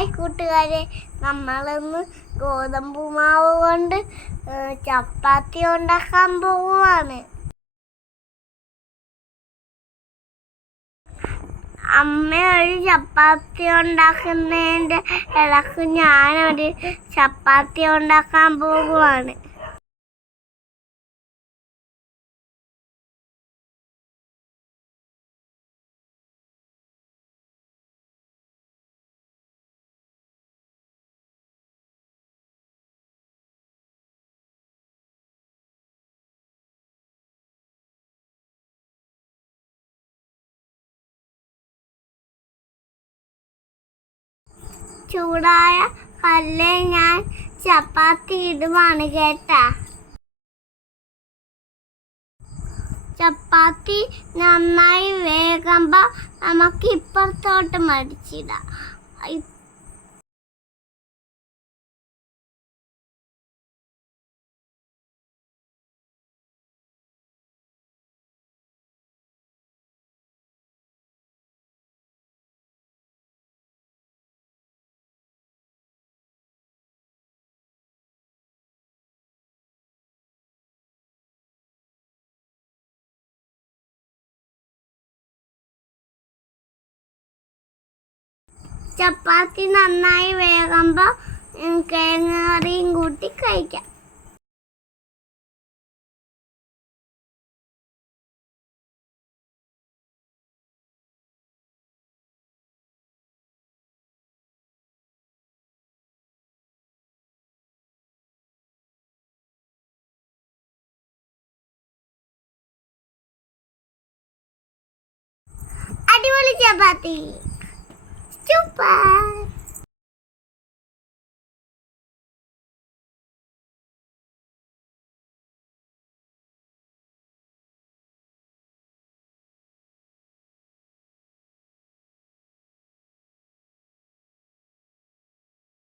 Hi കൂട്ടുകാരെ. നമ്മളിന്ന് ഗോതമ്പ് മാവ് കൊണ്ട് ചപ്പാത്തി ഉണ്ടാക്കാൻ പോവുകയാണ് അമ്മ ഒരു ചപ്പാത്തി ഉണ്ടാക്കുന്നതിന്റെ ഇടയ്ക്ക് ഞാനൊരു ചപ്പാത്തി ഉണ്ടാക്കാൻ പോകുവാണ് ചൂടായ കല്ല് ഞാൻ ചപ്പാത്തി ഇടുവാണ് കേട്ടാ. ചപ്പാത്തി നന്നായി വേഗമ്പ നമുക്ക് ഇപ്പുറത്തോട്ട് മടിച്ചിടാം. ചപ്പാത്തി നന്നായി വേകുമ്പോൾ കിഴങ്ങ് കിഴങ്ങറിയും കൂട്ടി കഴിക്കാം. അടിപൊളി ചപ്പാത്തി. super.